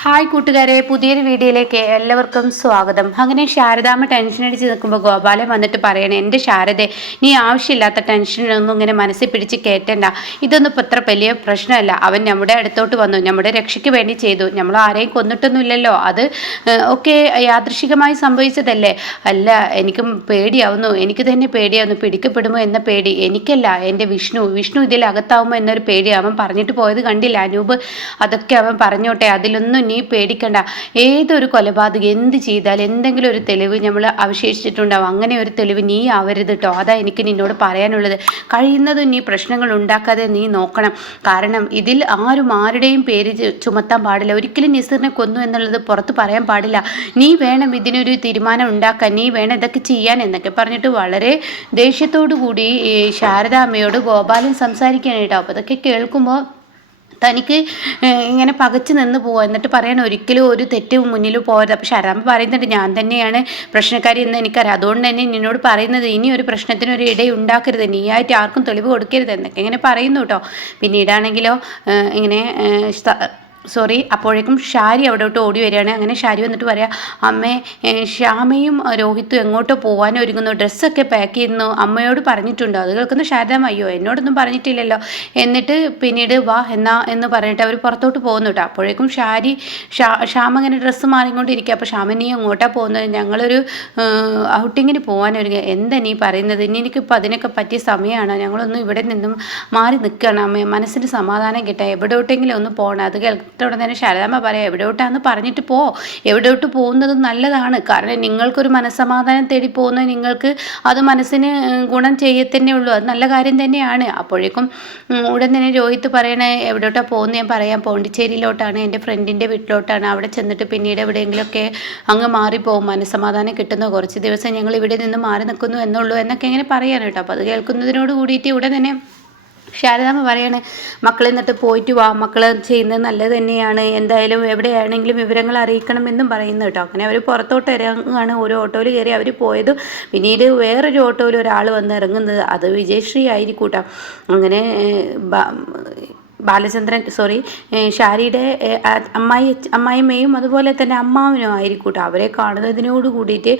Hi കൂട്ടുകാരെ. പുതിയൊരു വീഡിയോയിലേക്ക് എല്ലാവർക്കും സ്വാഗതം. അങ്ങനെ ശാരദാമ്മ ടെൻഷൻ അടിച്ച് നിൽക്കുമ്പോൾ ഗോപാലൻ വന്നിട്ട് പറയണേ എന്റെ ശാരദെ നീ ആവശ്യമില്ലാത്ത ടെൻഷനൊന്നും ഇങ്ങനെ മനസ്സിൽ പിടിച്ച് കയറ്റണ്ട ഇതൊന്നും ഇപ്പം ഇത്ര വലിയ പ്രശ്നമല്ല. അവൻ നമ്മുടെ അടുത്തോട്ട് വന്നു. നമ്മുടെ രക്ഷയ്ക്ക് വേണ്ടി ചെയ്തു. നമ്മൾ ആരെയും കൊന്നിട്ടൊന്നുമില്ലല്ലോ. അത് ഒക്കെ യാദൃശികമായി സംഭവിച്ചതല്ലേ? അല്ല എനിക്കും പേടിയാവുന്നു. എനിക്ക് തന്നെ പേടിയാവുന്നു. പിടിക്കപ്പെടുമോ എന്ന പേടി. എനിക്കല്ല എന്റെ വിഷ്ണു. വിഷ്ണു ഇതിൽ അകത്താവുമോ എന്നൊരു പേടി അവൻ പറഞ്ഞിട്ട് പോയത് കണ്ടില്ല. അനൂപ് അതൊക്കെ അവൻ പറഞ്ഞോട്ടെ. അതിലൊന്നും നീ പേടിക്കണ്ട. ഏതൊരു കൊലപാതകം എന്ത് ചെയ്താൽ എന്തെങ്കിലും ഒരു തെളിവ് നമ്മൾ അവശേഷിച്ചിട്ടുണ്ടാവും. അങ്ങനെ ഒരു തെളിവ് നീ ആവരുത് കേട്ടോ അതാ എനിക്ക് നിന്നോട് പറയാനുള്ളത്. കഴിയുന്നതും നീ പ്രശ്നങ്ങൾ ഉണ്ടാക്കാതെ നീ നോക്കണം. കാരണം ഇതിൽ ആരും ആരുടെയും പേര് ചുമത്താൻ പാടില്ല. ഒരിക്കലും നിസറിനെ കൊന്നു എന്നുള്ളത് പുറത്ത് പറയാൻ പാടില്ല. നീ വേണം ഇതിനൊരു തീരുമാനം ഉണ്ടാക്കാൻ. നീ വേണം ഇതൊക്കെ ചെയ്യാൻ എന്നൊക്കെ പറഞ്ഞിട്ട് വളരെ ദേഷ്യത്തോടു കൂടി ശാരദാമ്മയോട് ഗോപാലൻ സംസാരിക്കുകയാണ് അപ്പോൾ അതൊക്കെ കേൾക്കുമ്പോൾ തനിക്ക് ഇങ്ങനെ പകച്ചു നിന്ന് പോവുക എന്നിട്ട് പറയാൻ ഒരിക്കലും ഒരു തെറ്റ് മുന്നിൽ പോകരുത് അപ്പോൾ ശരാമ പറയുന്നുണ്ട് ഞാൻ തന്നെയാണ് പ്രശ്നക്കാരി എന്ന് എനിക്കറിയാം. അതുകൊണ്ട് തന്നെ നിന്നോട് പറയുന്നത് ഇനി ഒരു പ്രശ്നത്തിന് ഒരു ഇട ഉണ്ടാക്കരുത്. നീയായിട്ട് ആർക്കും തെളിവ് കൊടുക്കരുത്. എന്നൊക്കെ ഇങ്ങനെ പറയുന്നു കേട്ടോ. പിന്നീടാണെങ്കിലോ ഇങ്ങനെ സോറി അപ്പോഴേക്കും ഷാരി അവിടോട്ട് ഓടി വരികയാണ്. അങ്ങനെ ഷാരി വന്നിട്ട് പറയാം അമ്മേ ശ്യാമയും രോഹിത്തും എങ്ങോട്ടോ പോകാനും ഒരുങ്ങുന്നു. ഡ്രസ്സൊക്കെ പാക്ക് ചെയ്യുന്നു. അമ്മയോട് പറഞ്ഞിട്ടുണ്ടോ. അത് കേൾക്കുന്ന ശാരദാമ്മ അയ്യോ എന്നോടൊന്നും പറഞ്ഞിട്ടില്ലല്ലോ. എന്നിട്ട് പിന്നീട് വാ എന്നാ എന്ന് പറഞ്ഞിട്ട് അവർ പുറത്തോട്ട് പോകുന്നു കേട്ടോ. അപ്പോഴേക്കും ഷാരി ഷാ അങ്ങനെ ഡ്രസ്സ് മാറിക്കൊണ്ടിരിക്കുക. അപ്പോൾ ശ്യാമ നീ എങ്ങോട്ടാണ് പോകുന്നത്? ഞങ്ങളൊരു ഔട്ടിങ്ങിന് പോകാൻ എന്താ നീ പറയുന്നത്? ഇനി എനിക്കിപ്പോൾ അതിനൊക്കെ പറ്റിയ സമയമാണ്? ഞങ്ങളൊന്നും ഇവിടെ നിന്നും മാറി നിൽക്കുകയാണ്. അമ്മ മനസ്സിന് സമാധാനം കിട്ടാൻ എവിടോട്ടെങ്കിലും ഒന്ന് പോകണം അത് കേട്ട ഉടനെ തന്നെ ശാരദാമ്മ പറയാം എവിടോട്ടാന്ന് പറഞ്ഞിട്ട് പോ. എവിടോട്ട് പോകുന്നത് നല്ലതാണ്. കാരണം നിങ്ങൾക്കൊരു മനസ്സമാധാനം തേടി പോകുന്നത് നിങ്ങൾക്ക് അത് മനസ്സിന് ഗുണം ചെയ്യത്തന്നെ ഉള്ളൂ. അത് നല്ല കാര്യം തന്നെയാണ്. അപ്പോഴേക്കും ഉടൻ തന്നെ രോഹിത്ത് പറയണേ എവിടോട്ടാണ് പോകുന്നത്? ഞാൻ പറയാം. പോണ്ടിച്ചേരിയിലോട്ടാണ്. എന്റെ ഫ്രണ്ടിന്റെ വീട്ടിലോട്ടാണ്. അവിടെ ചെന്നിട്ട് പിന്നീട് എവിടെയെങ്കിലുമൊക്കെ അങ്ങ് മാറിപ്പോകും മനസ്സമാധാനം കിട്ടുന്ന കുറച്ച് ദിവസം ഞങ്ങൾ ഇവിടെ നിന്ന് മാറി നിൽക്കുന്നു എന്നുള്ളൂ എന്നൊക്കെ ഇങ്ങനെ കേട്ടോ. അപ്പോൾ അത് കേൾക്കുന്നതിനോട് കൂടിയിട്ട് ഉടൻ തന്നെ ശാരദാമ്മ പറയാണ് മക്കൾ എന്നിട്ട് പോയിട്ട് വാ മക്കൾ ചെയ്യുന്നത് നല്ലത് തന്നെയാണ്. എന്തായാലും എവിടെയാണെങ്കിലും വിവരങ്ങൾ അറിയിക്കണമെന്നും പറയുന്നു കേട്ടോ. അങ്ങനെ അവർ പുറത്തോട്ട് ഇറങ്ങുകയാണ്. ഒരു ഓട്ടോയിൽ കയറി അവർ പോയത്. പിന്നീട് വേറൊരു ഓട്ടോയിൽ ഒരാൾ വന്ന് ഇറങ്ങുന്നത്. അത് വിജയശ്രീ ആയിരിക്കും കേട്ടോ അങ്ങനെ ബാലചന്ദ്രൻ സോറി ഷാരിയുടെ അമ്മായി അമ്മായിമ്മയും അതുപോലെ തന്നെ അമ്മാവനും ആയിരിക്കും അവരെ കാണുന്നതിനോട് കൂടിയിട്ട്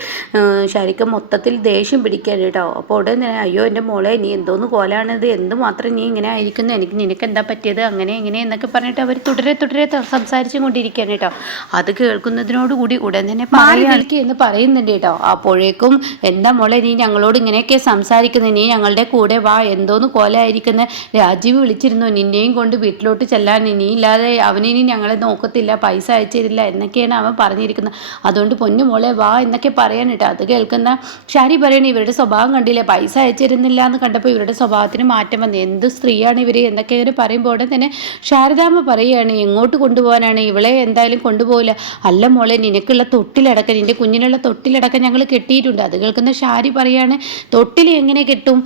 ഷാരിക്ക് മൊത്തത്തിൽ ദേഷ്യം പിടിക്കാൻ കേട്ടോ. അപ്പോൾ ഉടനെ തന്നെ, അയ്യോ എന്റെ മോളെ നീ എന്തോന്ന് കോലാണിത്? എന്ത് മാത്രം നീ ഇങ്ങനെ ആയിരിക്കുന്നു? എനിക്ക് നിനക്ക് എന്താ പറ്റിയത്? അങ്ങനെ ഇങ്ങനെ എന്നൊക്കെ പറഞ്ഞിട്ട് അവർ തുടരെ തുടരെ സംസാരിച്ചു കൊണ്ടിരിക്കുകയാണ് കേട്ടോ. അത് കേൾക്കുന്നതിനോട് കൂടി ഉടൻ തന്നെ പറയുക എന്ന് പറയുന്നുണ്ട് കേട്ടോ. അപ്പോഴേക്കും എന്താ മോളെ നീ ഞങ്ങളോട് ഇങ്ങനെയൊക്കെ സംസാരിക്കുന്നത് നീ ഞങ്ങളുടെ കൂടെ വാ. എന്തോന്ന് കോലായിരിക്കുന്ന? രാജീവ് വിളിച്ചിരുന്നു. നിന്നെയും കൊണ്ട് വീട്ടിലോട്ട് ചെല്ലാൻ ഇനി ഇല്ലാതെ അവനിനി ഞങ്ങളെ നോക്കത്തില്ല പൈസ അയച്ചു തരില്ല എന്നൊക്കെയാണ് അവൻ പറഞ്ഞിരിക്കുന്നത്. അതുകൊണ്ട് പൊന്നു മോളെ വാ എന്നൊക്കെ പറയാൻ കേട്ടോ അത് കേൾക്കുന്ന ഷാരി പറയണേ ഇവരുടെ സ്വഭാവം കണ്ടില്ലേ? പൈസ അയച്ചിരുന്നില്ല എന്ന് കണ്ടപ്പോൾ ഇവരുടെ സ്വഭാവത്തിന് മാറ്റം വന്നു. എന്ത് സ്ത്രീയാണ് ഇവർ എന്നൊക്കെ ഇങ്ങനെ പറയുമ്പോൾ ഉടൻ തന്നെ ശാരദാമ്മ പറയുകയാണ് എങ്ങോട്ട് കൊണ്ടുപോകാനാണ്? ഇവളെ എന്തായാലും കൊണ്ടുപോകില്ല. അല്ല മോളെ നിനക്കുള്ള തൊട്ടിലടക്കം നിന്റെ കുഞ്ഞിനുള്ള തൊട്ടിലടക്കം ഞങ്ങൾ കെട്ടിയിട്ടുണ്ട്. അത് കേൾക്കുന്ന ഷാരി പറയാണ് തൊട്ടിൽ എങ്ങനെ കെട്ടും?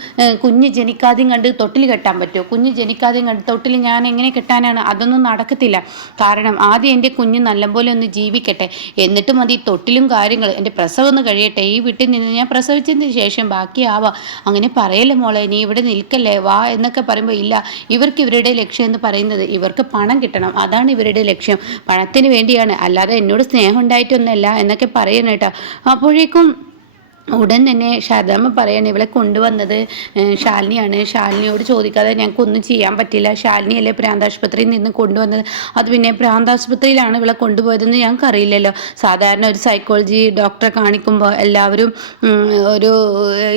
കുഞ്ഞ് ജനിക്കാതെയും കണ്ട് തൊട്ടിൽ കെട്ടാൻ പറ്റുമോ? കുഞ്ഞ് ജനിക്കാതെയും കണ്ട് തൊട്ടിൽ എങ്ങനെ കിട്ടാനാണ്? അതൊന്നും നടക്കത്തില്ല. കാരണം ആദ്യം എന്റെ കുഞ്ഞ് നല്ലപോലെ ഒന്ന് ജീവിക്കട്ടെ. എന്നിട്ട് മതി തൊട്ടിലും കാര്യങ്ങൾ എന്റെ പ്രസവം ഒന്ന് കഴിയട്ടെ. ഈ വീട്ടിൽ നിന്ന് ഞാൻ പ്രസവിച്ചതിന് ശേഷം ബാക്കിയാവാം അങ്ങനെ പറയല്ലേ മോളെ നീ ഇവിടെ നിൽക്കല്ലേ വാ എന്നൊക്കെ പറയുമ്പോൾ ഇല്ല ഇവർക്ക് ഇവരുടെ ലക്ഷ്യം എന്ന് പറയുന്നത് ഇവർക്ക് പണം കിട്ടണം. അതാണ് ഇവരുടെ ലക്ഷ്യം. പണത്തിന് വേണ്ടിയാണ്. അല്ലാതെ എന്നോട് സ്നേഹം ഉണ്ടായിട്ടൊന്നല്ല എന്നൊക്കെ പറയണേട്ടോ അപ്പോഴേക്കും ഉടൻ തന്നെ ശാരദാമ്മ പറയാണ് ഇവളെ കൊണ്ടുവന്നത് ശാലിനിയാണ്. ശാലിനിയോട് ചോദിക്കാതെ ഞങ്ങൾക്കൊന്നും ചെയ്യാൻ പറ്റില്ല. ശാലിനിയല്ലേ പ്രാന്താശുപത്രിയിൽ നിന്ന് കൊണ്ടുവന്നത്. അത് പിന്നെ പ്രാന്താശുപത്രിയിലാണ് ഇവളെ കൊണ്ടുപോയതെന്ന് ഞങ്ങൾക്ക് അറിയില്ലല്ലോ സാധാരണ ഒരു സൈക്കോളജി ഡോക്ടറെ കാണിക്കുമ്പോൾ എല്ലാവരും ഒരു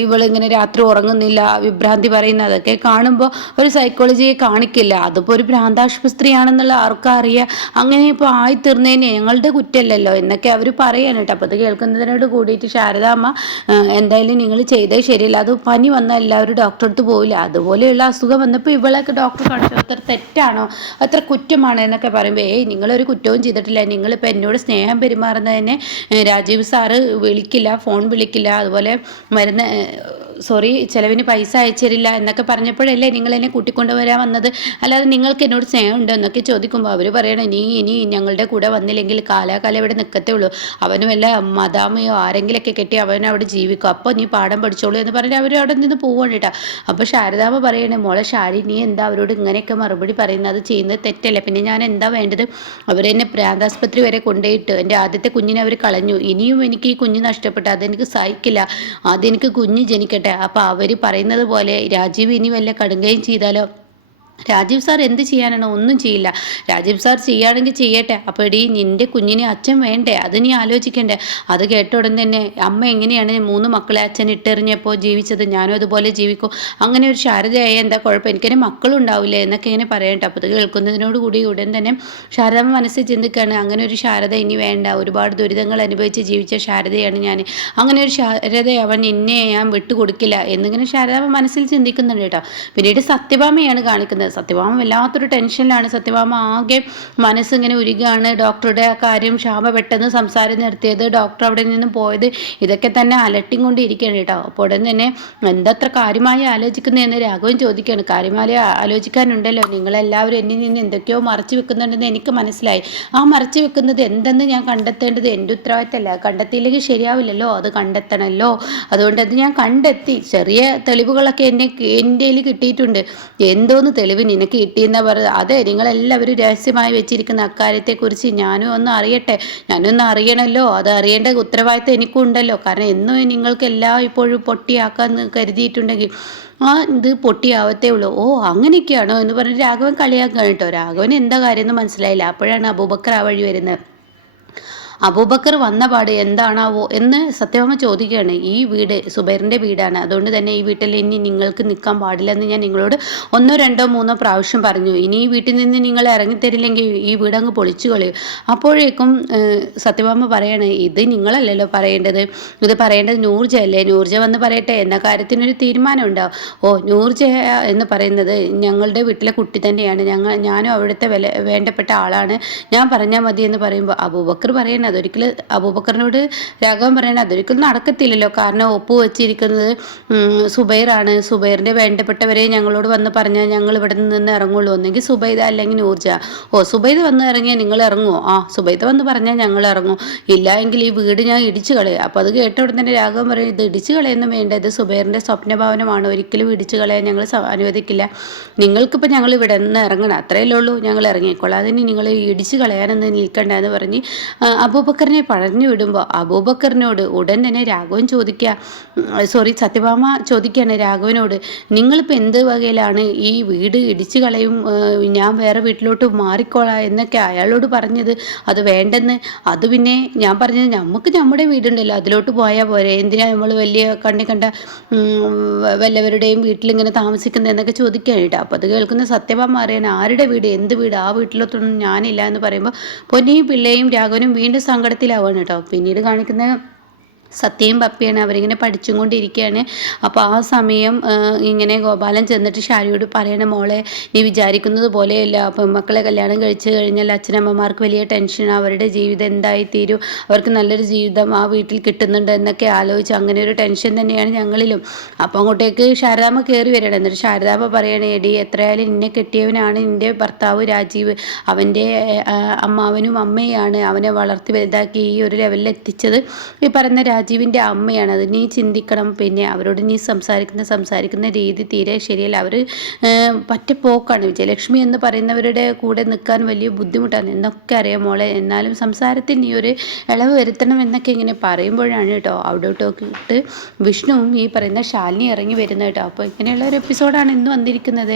ഇവളിങ്ങനെ രാത്രി ഉറങ്ങുന്നില്ല വിഭ്രാന്തി പറയുന്ന അതൊക്കെ കാണുമ്പോൾ ഒരു സൈക്കോളജിയെ കാണിക്കില്ല. അതിപ്പോൾ ഒരു പ്രാന്താശുപത്രിയാണെന്നുള്ള ആർക്കും അറിയാം. അങ്ങനെ ഇപ്പോൾ ആയി തീർന്നതിന് ഞങ്ങളുടെ കുറ്റമല്ലല്ലോ. എന്നൊക്കെ അവർ പറയാൻ കേട്ടോ. അപ്പോൾ അത് കേൾക്കുന്നതിനോട് കൂടിയിട്ട് ശാരദാമ്മ എന്തായാലും നിങ്ങൾ ചെയ്തേ ശരിയല്ല. അത് പനി വന്നാൽ എല്ലാവരും ഡോക്ടറെ അടുത്ത് പോവില്ല. അതുപോലെയുള്ള അസുഖം വന്നപ്പോൾ ഇവളൊക്കെ ഡോക്ടർ കാണിച്ചു അത്ര തെറ്റാണോ? അത്ര കുറ്റമാണോ എന്നൊക്കെ പറയുമ്പോൾ ഏയ് നിങ്ങളൊരു കുറ്റവും ചെയ്തിട്ടില്ല. നിങ്ങളിപ്പോൾ എന്നോട് സ്നേഹം പെരുമാറുന്നതിനെ രാജീവ് സാറ് വിളിക്കില്ല ഫോൺ വിളിക്കില്ല. അതുപോലെ മരുന്ന് സോറി ചിലവിന് പൈസ അയച്ചിരില്ല എന്നൊക്കെ പറഞ്ഞപ്പോഴല്ലേ നിങ്ങൾ എന്നെ കൂട്ടിക്കൊണ്ടുവരാൻ വന്നത്? അല്ലാതെ നിങ്ങൾക്ക് എന്നോട് സ്നേഹമുണ്ടോ എന്നൊക്കെ ചോദിക്കുമ്പോൾ അവർ പറയണം നീ ഇനി ഞങ്ങളുടെ കൂടെ വന്നില്ലെങ്കിൽ കാലാകാലം ഇവിടെ നിൽക്കത്തേ ഉള്ളൂ അവന് വല്ല മദാമയോ ആരെങ്കിലൊക്കെ കെട്ടി അവൻ അവിടെ ജീവിക്കും. അപ്പോൾ നീ പാഠം പഠിച്ചോളൂ എന്ന് പറഞ്ഞ് അവർ അവിടെ നിന്ന് പോവാണ് കേട്ടോ അപ്പോൾ ശാരദാമ്മ പറയണേ മോളെ ഷാരി നീ എന്താ അവരോട് ഇങ്ങനെയൊക്കെ മറുപടി പറയുന്നത്? അത് ചെയ്യുന്നത് തെറ്റല്ല? പിന്നെ ഞാൻ എന്താ വേണ്ടത്? അവരെന്നെ പ്രാന്താസ്പത്രി വരെ കൊണ്ടുപോയിട്ട് എന്റെ ആദ്യത്തെ കുഞ്ഞിനെ അവർ കളഞ്ഞു. ഇനിയും എനിക്ക് ഈ കുഞ്ഞ് നഷ്ടപ്പെട്ടു അതെനിക്ക് സഹിക്കില്ല. ആദ്യം എനിക്ക് കുഞ്ഞ് ജനിക്കട്ടെ അപ്പോൾ അവർ പറയുന്നത് പോലെ രാജീവ് ഇനി വല്ല കടുങ്കയും ചെയ്താലോ? രാജീവ് സാർ എന്ത് ചെയ്യാനാണ്? ഒന്നും ചെയ്യില്ല. രാജീവ് സാർ ചെയ്യുകയാണെങ്കിൽ ചെയ്യട്ടെ. അപ്പോൾ എടീ നിന്റെ കുഞ്ഞിനെ അച്ഛൻ വേണ്ടേ? അത് നീ ആലോചിക്കണ്ടേ? അത് കേട്ട ഉടൻ തന്നെ അമ്മ എങ്ങനെയാണ് മൂന്ന് മക്കളെ അച്ഛൻ ഇട്ടെറിഞ്ഞപ്പോൾ ജീവിച്ചത്? ഞാനും അതുപോലെ ജീവിക്കും. അങ്ങനെ ഒരു ശാരദയായ എന്താ കുഴപ്പം? എനിക്കതിന് മക്കളുണ്ടാവില്ലേ എന്നൊക്കെ ഇങ്ങനെ പറയട്ടെ അപ്പോൾ അത് കേൾക്കുന്നതിനോട് കൂടി ഉടൻ തന്നെ ശാരദ മനസ്സിൽ ചിന്തിക്കുകയാണ് അങ്ങനെ ഒരു ശാരദ ഇനി വേണ്ട. ഒരുപാട് ദുരിതങ്ങൾ അനുഭവിച്ച് ജീവിച്ച ശാരദയാണ് ഞാൻ. അങ്ങനെ ഒരു ശാരദ അവൻ എന്നെ ഞാൻ വിട്ടുകൊടുക്കില്ല എന്നിങ്ങനെ ശാരദ മനസ്സിൽ ചിന്തിക്കുന്നുണ്ട് കേട്ടോ. പിന്നീട് സത്യഭാമയാണ് കാണിക്കുന്നത്. സത്യഭാമ വല്ലാത്തൊരു ടെൻഷനിലാണ് സത്യഭാമ ആകെ മനസ്സിങ്ങനെ ഉരുകയാണ് ഡോക്ടറുടെ ആ കാര്യം ക്ഷാമ പെട്ടെന്ന് സംസാരം നിർത്തിയത് ഡോക്ടർ അവിടെ നിന്ന് പോയത് ഇതൊക്കെ തന്നെ അലട്ടിക്കൊണ്ടിരിക്കുകയാണ് കേട്ടോ. അപ്പോൾ ഉടൻ തന്നെ എന്തത്ര കാര്യമായി ആലോചിക്കുന്നതെന്ന് രാഘവൻ ചോദിക്കുകയാണ്. കാര്യമായി ആലോചിക്കാനുണ്ടല്ലോ. നിങ്ങളെല്ലാവരും എന്നിൽ നിന്ന് എന്തൊക്കെയോ മറച്ചു വെക്കുന്നുണ്ടെന്ന് എനിക്ക് മനസ്സിലായി. ആ മറച്ചു വെക്കുന്നത് എന്തെന്ന് ഞാൻ കണ്ടെത്തേണ്ടത് എന്റെ ഉത്തരവാദിത്തമല്ല. കണ്ടെത്തിയില്ലെങ്കിൽ ശരിയാവില്ലല്ലോ. അത് കണ്ടെത്തണമല്ലോ അതുകൊണ്ട് അത് ഞാൻ കണ്ടെത്തി. ചെറിയ തെളിവുകളൊക്കെ എന്നെ എന്റെ കിട്ടിയിട്ടുണ്ട്. എന്തോന്ന് തെളിവ് നിനക്ക് കിട്ടിയെന്ന പറഞ്ഞത് അതെ നിങ്ങളെല്ലാവരും രഹസ്യമായി വെച്ചിരിക്കുന്ന അക്കാര്യത്തെക്കുറിച്ച് ഞാനും ഒന്ന് അറിയട്ടെ. ഞാനൊന്ന് അറിയണമല്ലോ അത് അറിയേണ്ട ഉത്തരവാദിത്തം എനിക്കുണ്ടല്ലോ. കാരണം എന്നും നിങ്ങൾക്ക് എല്ലാം ഇപ്പോഴും പൊട്ടിയാക്കാൻ കരുതിയിട്ടുണ്ടെങ്കിൽ ആ ഇത് പൊട്ടിയാവത്തേ ഉള്ളൂ. ഓ അങ്ങനെയൊക്കെയാണോ എന്ന് പറഞ്ഞ് രാഘവൻ കളിയാക്കാൻ കേട്ടോ. രാഘവൻ എന്താ കാര്യം എന്ന് മനസ്സിലായില്ല. അപ്പോഴാണ് അബൂബക്കർ ആ വഴി വരുന്നത്. അബൂബക്കർ വന്ന പാട് എന്താണാവോ എന്ന് സത്യഭാമ ചോദിക്കുകയാണ്. ഈ വീട് സുബൈറിന്റെ വീടാണ്. അതുകൊണ്ട് തന്നെ ഈ വീട്ടിൽ ഇനി നിങ്ങൾക്ക് നിൽക്കാൻ പാടില്ലെന്ന് ഞാൻ നിങ്ങളോട് ഒന്നോ രണ്ടോ മൂന്നോ പ്രാവശ്യം പറഞ്ഞു. ഇനി ഈ വീട്ടിൽ നിന്ന് നിങ്ങൾ ഇറങ്ങിത്തരില്ലെങ്കിൽ ഈ വീട് അങ്ങ് പൊളിച്ചു കളയും. അപ്പോഴേക്കും സത്യഭാമ പറയാണ് ഇത് നിങ്ങളല്ലല്ലോ പറയേണ്ടത്. ഇത് പറയേണ്ടത് നൂർജ അല്ലേ? നൂർജ വന്ന് പറയട്ടെ. എന്ന കാര്യത്തിനൊരു തീരുമാനം ഉണ്ടാവും ഓ നൂർജ എന്ന് പറയുന്നത് ഞങ്ങളുടെ വീട്ടിലെ കുട്ടി തന്നെയാണ്. ഞങ്ങൾ ഞാനും അവിടുത്തെ വില വേണ്ടപ്പെട്ട ആളാണ്. ഞാൻ പറഞ്ഞാൽ മതി എന്ന് പറയുമ്പോൾ അബൂബക്കർ പറയണത് അതൊരിക്കലും അബൂബക്കറിനോട് രാഘവൻ പറയണ അതൊരിക്കലും നടക്കത്തില്ലല്ലോ. കാരണം ഒപ്പ് വെച്ചിരിക്കുന്നത് സുബൈറാണ്. സുബൈറിന്റെ വേണ്ടപ്പെട്ടവരെ ഞങ്ങളോട് വന്ന് പറഞ്ഞാൽ ഞങ്ങൾ ഇവിടെ നിന്ന് ഇറങ്ങുള്ളൂ. ഒന്നെങ്കിൽ സുബൈദ അല്ലെങ്കിൽ നൂർജ. ഓ സുബൈദ വന്ന് ഇറങ്ങിയാൽ നിങ്ങൾ ഇറങ്ങുമോ ആ സുബൈദ വന്ന് പറഞ്ഞാൽ ഞങ്ങൾ ഇറങ്ങും. ഇല്ല എങ്കിൽ ഈ വീട് ഞാൻ ഇടിച്ചു കളയും. അപ്പോൾ അത് കേട്ട ഉടൻ തന്നെ രാഘവൻ പറയും ഇത് ഇടിച്ചു കളയൊന്നും വേണ്ട. ഇത് സുബൈറിന്റെ സ്വപ്നഭവനമാണ്. ഒരിക്കലും ഇടിച്ചു കളയാൻ ഞങ്ങൾ അനുവദിക്കില്ല. നിങ്ങൾക്കിപ്പോൾ ഞങ്ങൾ ഇവിടെ നിന്ന് ഇറങ്ങണം. അത്രയല്ലേ ഉള്ളൂ. ഞങ്ങൾ ഇറങ്ങിക്കോളാം. അതിന് നിങ്ങൾ ഇടിച്ചു കളയാനൊന്നും നിൽക്കണ്ട എന്ന് പറഞ്ഞ് അപ്പോൾ അബൂബക്കറിനെ പറഞ്ഞു വിടുമ്പോൾ അബൂബക്കറിനോട് ഉടൻ തന്നെ രാഘവൻ ചോദിക്കുക സോറി സത്യഭാമ ചോദിക്കുകയാണ് രാഘവനോട് നിങ്ങളിപ്പോൾ എന്ത് വകയിലാണ് ഈ വീട് ഇടിച്ചു കളയും ഞാൻ വേറെ വീട്ടിലോട്ട് മാറിക്കോളാം എന്നൊക്കെ അയാളോട് പറഞ്ഞത്. അത് വേണ്ടെന്ന് അത് പിന്നെ ഞാൻ പറഞ്ഞത് നമുക്ക് നമ്മുടെ വീടുണ്ടല്ലോ അതിലോട്ട് പോയാൽ പോരെ എന്തിനാ നമ്മൾ വലിയ കണ്ണി കണ്ട വല്ലവരുടെയും വീട്ടിലിങ്ങനെ താമസിക്കുന്നത് എന്നൊക്കെ ചോദിക്കാനായിട്ട് അപ്പോൾ അത് കേൾക്കുന്ന സത്യഭാമ അറിയാൻ ആരുടെ വീട് എന്ത് വീട് ആ വീട്ടിലൊത്തൊന്നും ഞാനില്ല എന്ന് പറയുമ്പോൾ പൊന്നിയും പിള്ളയും രാഘവനും വീണ്ടും സങ്കടത്തിലാവാണ് കേട്ടോ. പിന്നീട് കാണിക്കുന്ന സത്യയും പപ്പിയാണ്. അവരിങ്ങനെ പഠിച്ചും കൊണ്ടിരിക്കുകയാണ് അപ്പോൾ ആ സമയം ഇങ്ങനെ ഗോപാലൻ ചെന്നിട്ട് ഷാരിയോട് പറയണ മോളെ നീ വിചാരിക്കുന്നത് പോലെയല്ല. അപ്പം മക്കളെ കല്യാണം കഴിച്ചു കഴിഞ്ഞാൽ അച്ഛനമ്മമാർക്ക് വലിയ ടെൻഷനാണ് അവരുടെ ജീവിതം എന്തായി തീരും അവർക്ക് നല്ലൊരു ജീവിതം ആ വീട്ടിൽ കിട്ടുന്നുണ്ട് എന്നൊക്കെ ആലോചിച്ച് അങ്ങനെ ഒരു ടെൻഷൻ തന്നെയാണ് ഞങ്ങളിലും. അപ്പോൾ അങ്ങോട്ടേക്ക് ശാരദാമ്മ കയറി വരണം എന്നിട്ട് ശാരദാമ്മ പറയണേ എടി എത്രയായാലും നിന്നെ കെട്ടിയവനാണ് നിന്റെ ഭർത്താവ് രാജീവ്. അവന്റെ അമ്മാവനും അമ്മയാണ് അവനെ വളർത്തി വലുതാക്കി ഈ ഒരു ലെവലിൽ എത്തിച്ചത്. ഈ പറയുന്ന രാജീവിന്റെ അമ്മയാണ്. അത് നീ ചിന്തിക്കണം. പിന്നെ അവരോട് നീ സംസാരിക്കുന്ന സംസാരിക്കുന്ന രീതി തീരെ ശരിയല്ല. അവർ പറ്റപ്പോക്കാണ്. വിജയലക്ഷ്മി എന്ന് പറയുന്നവരുടെ കൂടെ നിൽക്കാൻ വലിയ ബുദ്ധിമുട്ടാണ്. എന്നൊക്കെ അറിയാം മോളെ. എന്നാലും സംസാരത്തിൽ നീ ഒരു ഇളവ് വരുത്തണം എന്നൊക്കെ ഇങ്ങനെ പറയുമ്പോഴാണ് കേട്ടോ അവിടെ ഇട്ട് വിഷ്ണുവും ഈ പറയുന്ന ശാലിനി ഇറങ്ങി വരുന്നത് കേട്ടോ. അപ്പോൾ ഇങ്ങനെയുള്ള ഒരു എപ്പിസോഡാണ് ഇന്ന് വന്നിരിക്കുന്നത്.